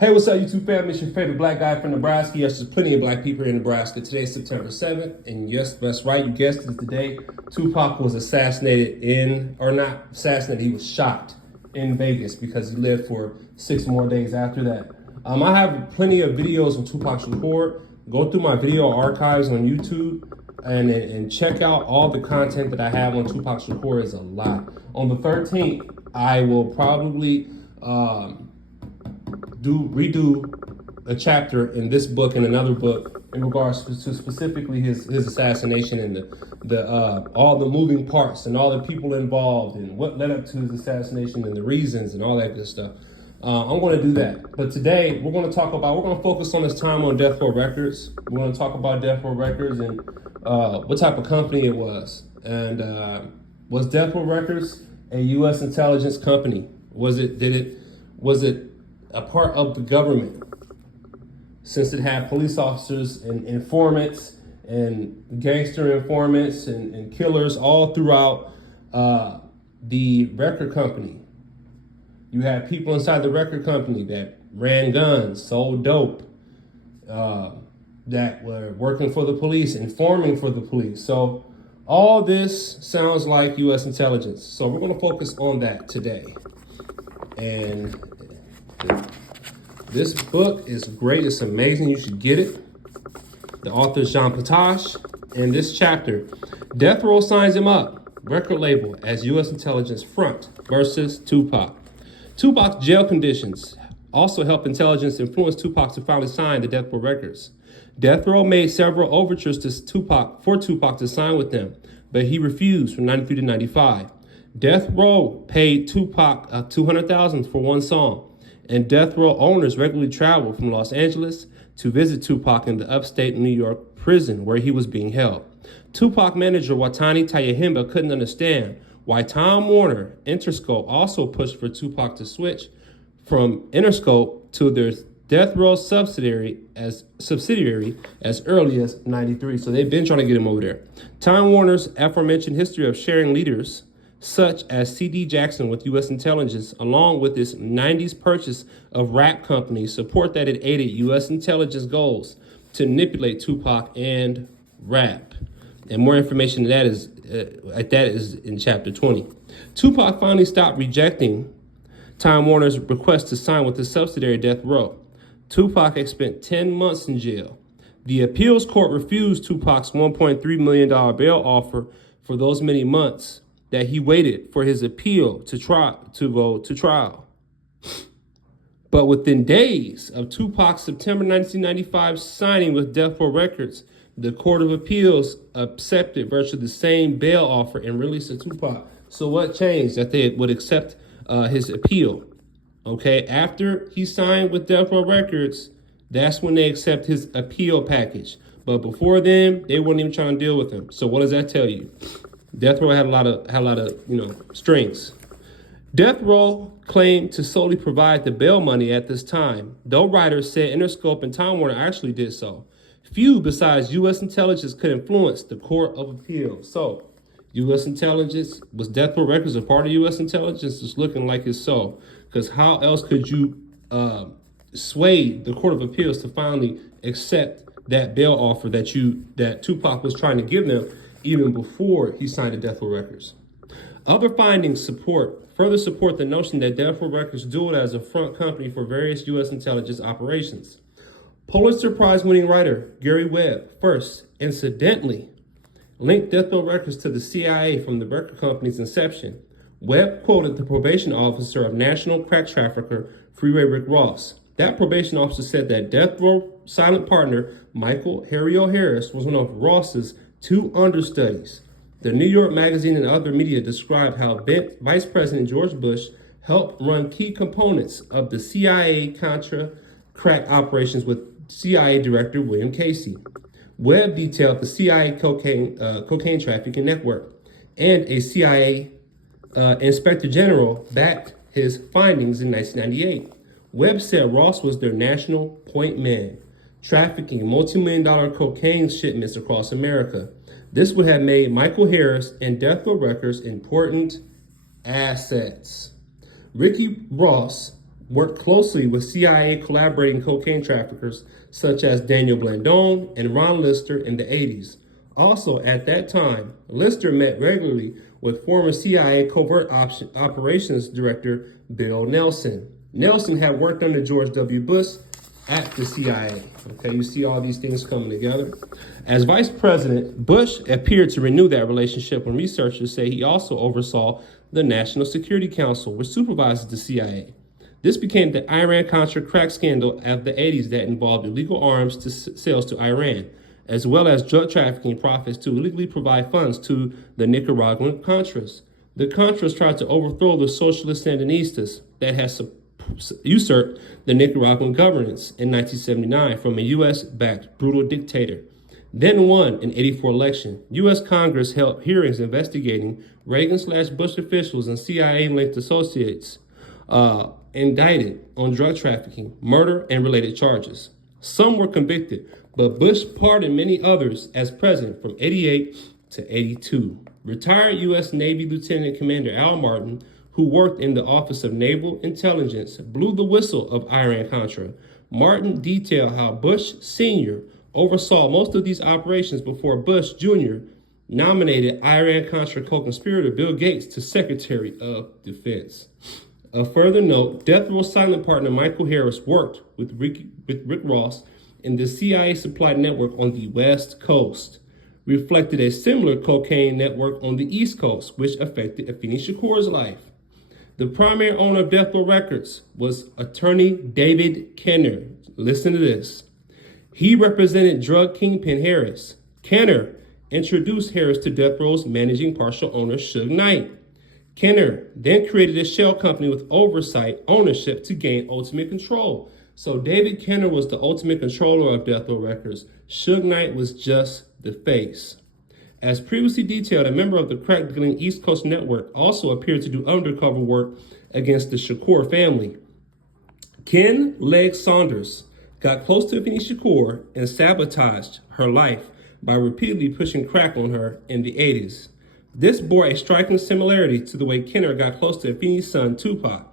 Hey, what's up, YouTube family? It's your favorite black guy from Nebraska. Yes, there's plenty of black people here in Nebraska. Today's September 7th, and yes, that's right, you guessed it, today Tupac was assassinated not assassinated, he was shot in Vegas because he lived for 6 more days after that. I have plenty of videos on Tupac Shakur. Go through my video archives on YouTube and check out all the content that I have on Tupac Shakur. Is a lot. On the 13th, I will probably redo a chapter in this book and another book in regards to specifically his assassination and the all the moving parts and all the people involved and what led up to his assassination and the reasons and all that good stuff. I'm going to do that. But today we're going to focus on his time on Deathrow Records. We're going to talk about Deathrow Records and what type of company it was. And was Deathrow Records a U.S. intelligence company? Was it a part of the government, since it had police officers and informants and gangster informants and killers all throughout the record company? You had people inside the record company that ran guns, sold dope, that were working for the police, informing for the police. So all this sounds like U.S. intelligence. So we're going to focus on that today. And this book is great. It's amazing. You should get it. The author is Jean Patache. In this chapter, Deathrow signs him up, record label, as U.S. intelligence front versus Tupac. Tupac's jail conditions also helped intelligence influence Tupac to finally sign the Deathrow Records. Deathrow made several overtures to Tupac to sign with them, but he refused from 93 to 95. Deathrow paid Tupac $200,000 for one song, and Deathrow owners regularly traveled from Los Angeles to visit Tupac in the upstate New York prison where he was being held. Tupac manager Watani Tayahimba couldn't understand why Time Warner Interscope also pushed for Tupac to switch from Interscope to their Deathrow subsidiary as early as 93. So they've been trying to get him over there. Time Warner's aforementioned history of sharing leaders such as C.D. Jackson with U.S. intelligence, along with its 90s purchase of rap companies, support that it aided U.S. intelligence goals to manipulate Tupac and rap. And more information on that is in chapter 20. Tupac finally stopped rejecting Time Warner's request to sign with his subsidiary Deathrow. Tupac had spent 10 months in jail. The appeals court refused Tupac's $1.3 million bail offer for those many months that he waited for his appeal to go to trial. But within days of Tupac's September 1995 signing with Deathrow Records, the Court of Appeals accepted virtually the same bail offer and released Tupac. So what changed? That they would accept his appeal. Okay, after he signed with Deathrow Records, that's when they accept his appeal package. But before then, they weren't even trying to deal with him. So what does that tell you? Deathrow had a lot of strings. Deathrow claimed to solely provide the bail money at this time, though writers said Interscope and Time Warner actually did so. Few besides U.S. intelligence could influence the Court of Appeals. So, U.S. intelligence, was Deathrow Records a part of U.S. intelligence? It's looking like it's so. Because how else could you sway the Court of Appeals to finally accept that bail offer that Tupac was trying to give them even before he signed the Deathrow Records? Other findings further support the notion that Deathrow Records dueled as a front company for various U.S. intelligence operations. Pulitzer Prize-winning writer Gary Webb first, incidentally, linked Deathrow Records to the CIA from the record company's inception. Webb quoted the probation officer of national crack trafficker Freeway Rick Ross. That probation officer said that Deathrow silent partner Michael Harry O'Harris was one of Ross's 2 understudies. The New York Magazine and other media described how Vice President George Bush helped run key components of the CIA Contra crack operations with CIA Director William Casey. Webb detailed the CIA cocaine trafficking network, and a CIA Inspector General backed his findings in 1998. Webb said Ross was their national point man, trafficking multi-million-dollar cocaine shipments across America. This would have made Michael Harris and Deathrow Records important assets. Ricky Ross worked closely with CIA collaborating cocaine traffickers such as Daniel Blandon and Ron Lister in the 80s. Also, at that time, Lister met regularly with former CIA Covert Operations Director Bill Nelson. Nelson had worked under George W. Bush at the CIA. Okay, you see all these things coming together. As vice president, Bush appeared to renew that relationship when researchers say he also oversaw the National Security Council, which supervises the CIA. This became the Iran-Contra crack scandal of the 80s that involved illegal arms sales to Iran, as well as drug trafficking profits to illegally provide funds to the Nicaraguan Contras. The Contras tried to overthrow the socialist Sandinistas that had usurped the Nicaraguan governance in 1979 from a U.S.-backed brutal dictator. Then won an '84 election. U.S. Congress held hearings investigating Reagan/Bush officials and CIA-linked associates indicted on drug trafficking, murder, and related charges. Some were convicted, but Bush pardoned many others as president from '88 to '82. Retired U.S. Navy Lieutenant Commander Al Martin, who worked in the Office of Naval Intelligence, blew the whistle of Iran-Contra. Martin detailed how Bush Sr. oversaw most of these operations before Bush Jr. nominated Iran-Contra co-conspirator Bill Gates to Secretary of Defense. A further note, Deathrow silent partner Michael Harris worked with Rick Ross in the CIA supply network on the West Coast, reflected a similar cocaine network on the East Coast, which affected Afeni Shakur's life. The primary owner of Deathrow Records was attorney David Kenner. Listen to this. He represented drug kingpin Harris. Kenner introduced Harris to Deathrow's managing partial owner Suge Knight. Kenner then created a shell company with oversight ownership to gain ultimate control. So David Kenner was the ultimate controller of Deathrow Records. Suge Knight was just the face. As previously detailed, a member of the crack-dealing East Coast network also appeared to do undercover work against the Shakur family. Ken Leg Saunders got close to Afeni Shakur and sabotaged her life by repeatedly pushing crack on her in the 80s. This bore a striking similarity to the way Kenner got close to Afeni's son Tupac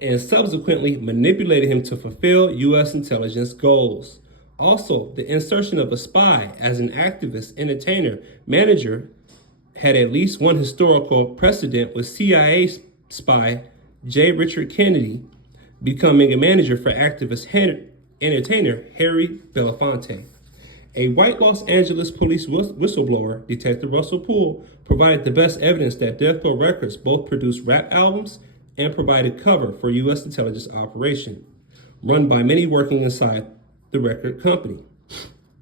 and subsequently manipulated him to fulfill U.S. intelligence goals. Also, the insertion of a spy as an activist, entertainer, manager had at least one historical precedent, with CIA spy J. Richard Kennedy becoming a manager for activist entertainer Harry Belafonte. A white Los Angeles police whistleblower, Detective Russell Poole, provided the best evidence that Deathrow Records both produced rap albums and provided cover for U.S. intelligence operation, run by many working inside the record company.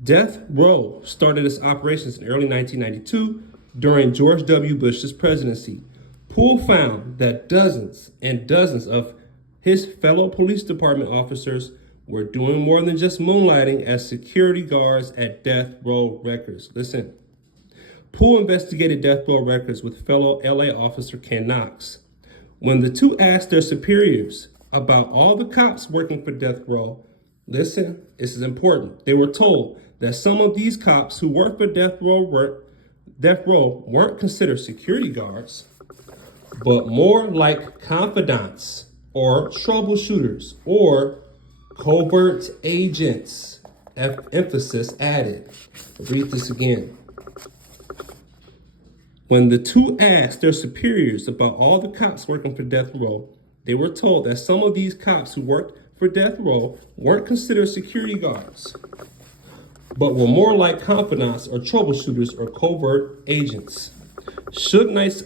Deathrow started its operations in early 1992 during George W. Bush's presidency. Poole found that dozens and dozens of his fellow police department officers were doing more than just moonlighting as security guards at Deathrow Records. Listen, Poole investigated Deathrow Records with fellow LA officer Ken Knox. When the two asked their superiors about all the cops working for Deathrow, listen, this is important. They were told that some of these cops who worked for Deathrow weren't considered security guards, but more like confidants or troubleshooters or covert agents. Emphasis added. Read this again. When the two asked their superiors about all the cops working for Deathrow, they were told that some of these cops who worked for Deathrow weren't considered security guards, but were more like confidants or troubleshooters or covert agents. Suge Knight's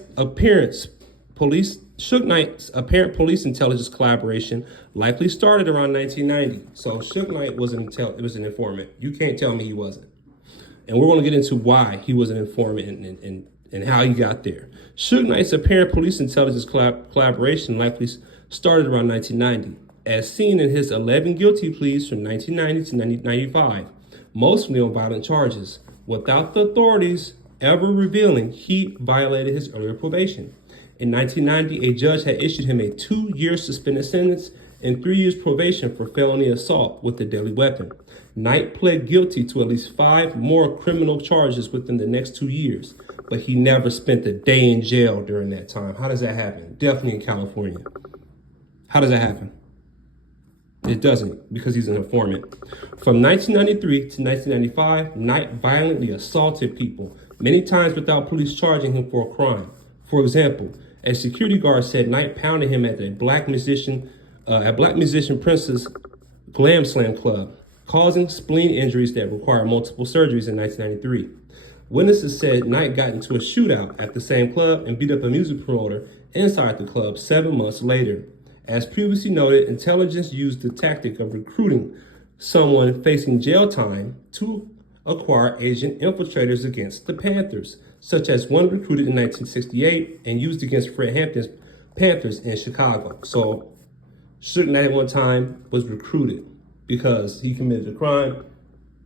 apparent police intelligence collaboration likely started around 1990. So Suge Knight was an informant. You can't tell me he wasn't. And we're going to get into why he was an informant and how he got there. Suge Knight's apparent police intelligence collaboration likely started around 1990, as seen in his 11 guilty pleas from 1990 to 1995, mostly on violent charges, without the authorities ever revealing he violated his earlier probation. In 1990, a judge had issued him a 2-year suspended sentence and 3 years probation for felony assault with a deadly weapon. Knight pled guilty to at least 5 more criminal charges within the next 2 years, but he never spent a day in jail during that time. How does that happen? Definitely in California. How does that happen? it doesn't, because he's an informant. From 1993 to 1995, Knight violently assaulted people, many times without police charging him for a crime. For example, a security guard said Knight pounded him at Black Musician Prince's Glam Slam Club, causing spleen injuries that required multiple surgeries in 1993. Witnesses said Knight got into a shootout at the same club and beat up a music promoter inside the club 7 months later. As previously noted, intelligence used the tactic of recruiting someone facing jail time to acquire agent infiltrators against the Panthers, such as one recruited in 1968 and used against Fred Hampton's Panthers in Chicago. So Suge Knight at one time was recruited because he committed a crime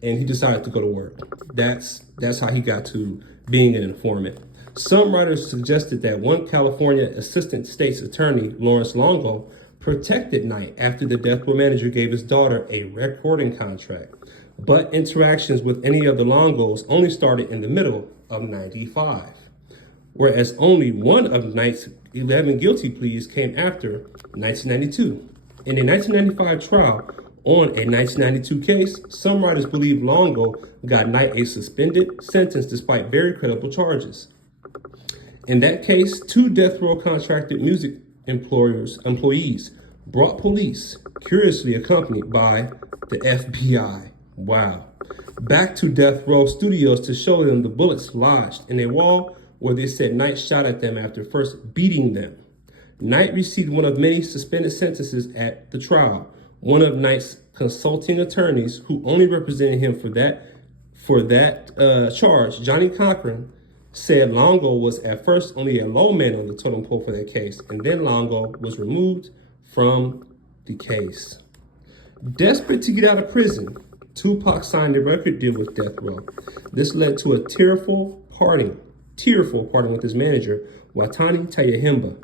and he decided to go to work. That's how he got to being an informant. Some writers suggested that one California Assistant State's Attorney, Lawrence Longo, protected Knight after the Deathrow manager gave his daughter a recording contract. But interactions with any of the Longos only started in the middle of '95, whereas only one of Knight's 11 guilty pleas came after 1992. In a 1995 trial on a 1992 case, some writers believe Longo got Knight a suspended sentence despite very credible charges. In that case, 2 death row contracted music employees brought police, curiously accompanied by the FBI, back to Death Row Studios to show them the bullets lodged in a wall where they said Knight shot at them after first beating them. Knight received one of many suspended sentences at the trial. One of Knight's consulting attorneys, who only represented him for that charge, Johnny Cochran, said Longo was at first only a low man on the totem pole for that case, and then Longo was removed from the case. Desperate to get out of prison, Tupac signed a record deal with Death Row. This led to a tearful parting with his manager, Watani Tayahimba.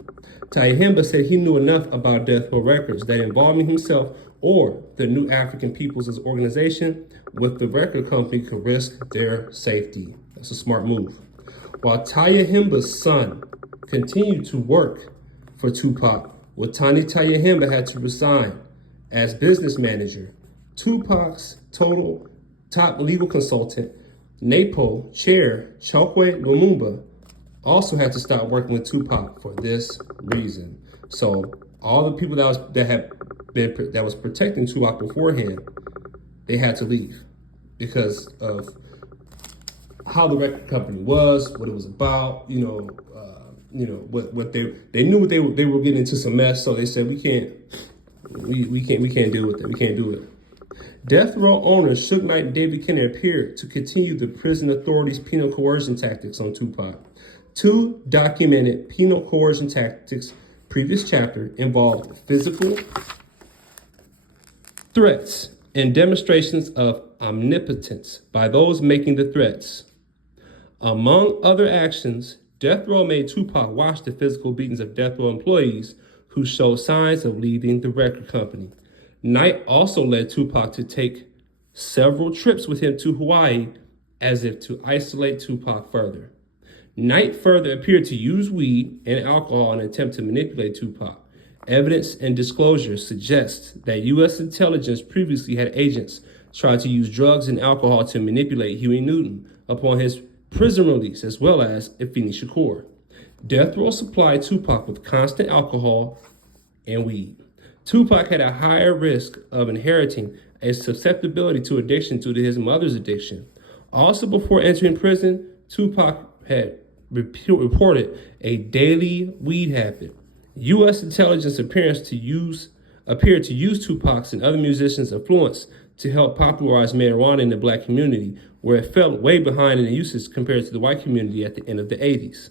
Tayahimba said he knew enough about Death Row Records that involving himself or the New African People's Organization with the record company could risk their safety. That's a smart move. While Tayahimba's son continued to work for Tupac, Watani Tayahimba had to resign as business manager. Tupac's top legal consultant, NAPO chair Chokwe Lumumba, also had to stop working with Tupac for this reason. So all the people that was protecting Tupac beforehand, they had to leave because of how the record company was, what it was about, what they knew they were getting into some mess, so they said we can't deal with it. We can't do it. Death Row owners Suge Knight and David Kennedy appeared to continue the prison authorities' penal coercion tactics on Tupac. 2 documented penal coercion tactics, previous chapter, involved physical threats and demonstrations of omnipotence by those making the threats. Among other actions, Death Row made Tupac watch the physical beatings of Death Row employees who showed signs of leaving the record company. Knight also led Tupac to take several trips with him to Hawaii as if to isolate Tupac further. Knight further appeared to use weed and alcohol in an attempt to manipulate Tupac. Evidence and disclosures suggest that U.S. intelligence previously had agents try to use drugs and alcohol to manipulate Huey Newton upon his prison release, as well as Afeni Shakur. Death Row supplied Tupac with constant alcohol and weed. Tupac had a higher risk of inheriting a susceptibility to addiction due to his mother's addiction. Also, before entering prison, Tupac had reported a daily weed habit. U.S. intelligence appeared to use Tupac's and other musicians' influence to help popularize marijuana in the Black community, where it fell way behind in the usage compared to the white community at the end of the 80s.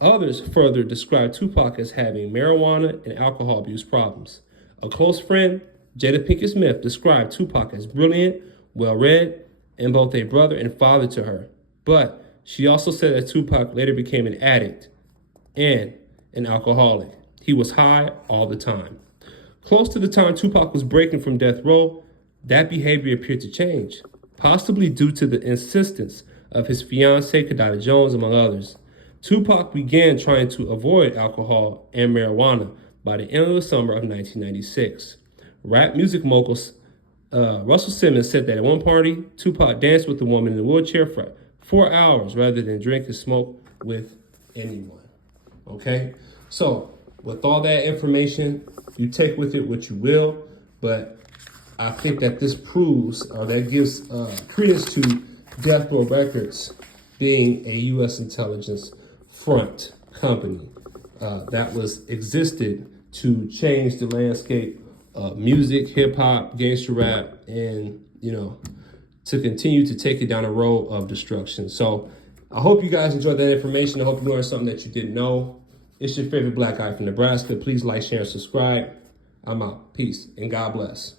Others further described Tupac as having marijuana and alcohol abuse problems. A close friend, Jada Pinkett Smith, described Tupac as brilliant, well-read, and both a brother and father to her. But she also said that Tupac later became an addict and an alcoholic. He was high all the time. Close to the time Tupac was breaking from Death Row, that behavior appeared to change, possibly due to the insistence of his fiancée, Kadada Jones, among others. Tupac began trying to avoid alcohol and marijuana by the end of the summer of 1996. Rap music moguls Russell Simmons said that at one party, Tupac danced with a woman in a wheelchair for 4 hours rather than drink and smoke with anyone. Okay? So, with all that information, you take with it what you will, but I think that this proves, or that gives credence to Deathrow Records being a U.S. intelligence front company that existed to change the landscape of music, hip hop, gangster rap, and to continue to take it down a road of destruction. So I hope you guys enjoyed that information. I hope you learned something that you didn't know. It's your favorite black guy from Nebraska. Please like, share, and subscribe. I'm out. Peace and God bless.